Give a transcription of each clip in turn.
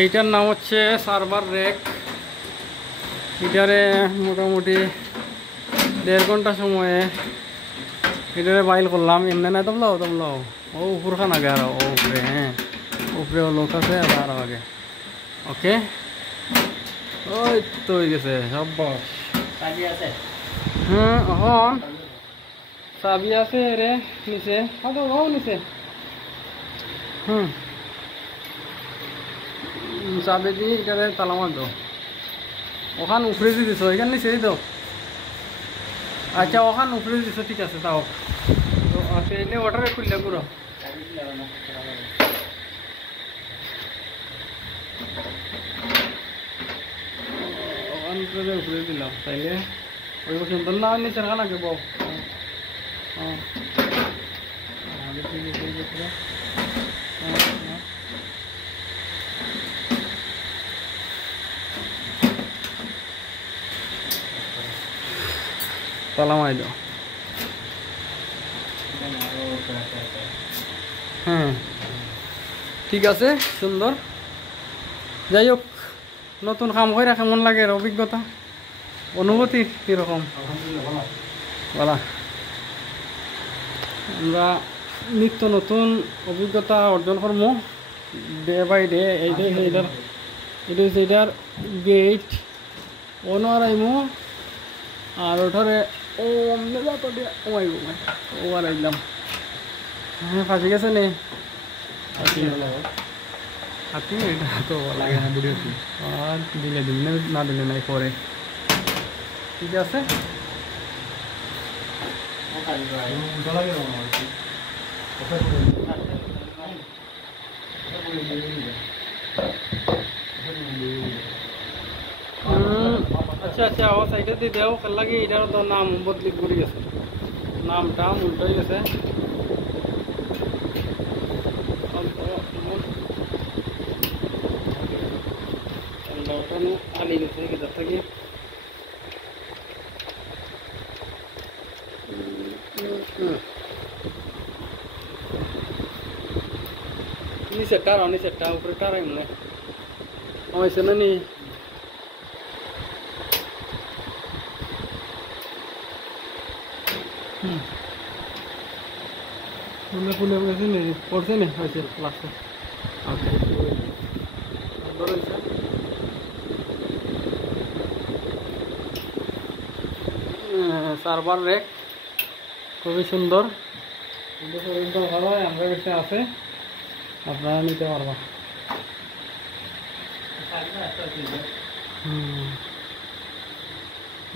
এইটার নাম হচ্ছে সার্ভার রেক। এটারে মোটামুটি 1.5 ঘন্টা সময়ে এটারে বাইল করলাম। এমনি নাই তবলাও ও উপরখান আগে আরো ও উপরে, হ্যাঁ উপরে লোক আছে আরো আগে। ওকে ওই তো হয়ে গেছে সব বস। হ্যাঁ এখন চাবি আছে রে নিচে, ও নিচে। চাবি দিয়ে এটারে তালা মার দাও। ওখান উপরে দিয়ে দিছো, এখানে নিচে তো। আচ্ছা ওখান উপরে দিছো, ঠিক আছে তাও তো। আচ্ছা এনে ওটারে খুললে পুরো ওখান উপরে দিলাম তাইলে ওই সুন্দর না নিচের খান আগে বউ। তালা মাই দাও। হ্যাঁ ঠিক আছে, সুন্দর। যাই হোক, নতুন কাম করে কেমন লাগে অভিজ্ঞতা, অনুভূতি কীরকম? বলা আমরা নিত্য নতুন অভিজ্ঞতা অর্জন করবো ডে বাই ডে। এইটাই সেইটার এটা হচ্ছে এইটার গেট অন্য আইমো আর ওঠারে ও ও আর আইলাম। হ্যাঁ ফাঁসি গেছে নে হাতি, এটা তো লাগে না বুড়ি আর দিলে দিলে না দিলে নাই পরে। ঠিক আছে আচ্ছা আচ্ছা ও সাইডে দিয়ে দেও কাল লাগে। এটার তো নাম বদলি করে গেছে, নামটা উল্টো হয়ে গেছে। আনি গেছে এটার থেকে। নিচে টারা নিচে টা উপরে টারাই মনে হয়েছে না নি। ফুলে ফুলে গেছে নি, পড়ছে নি হয়েছে লাগছে। সার্ভার রেক খুবই সুন্দর, ভালো হয়। আমরা কাছে আছে, আপনারা নিতে পারবা।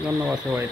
ধন্যবাদ সবাই।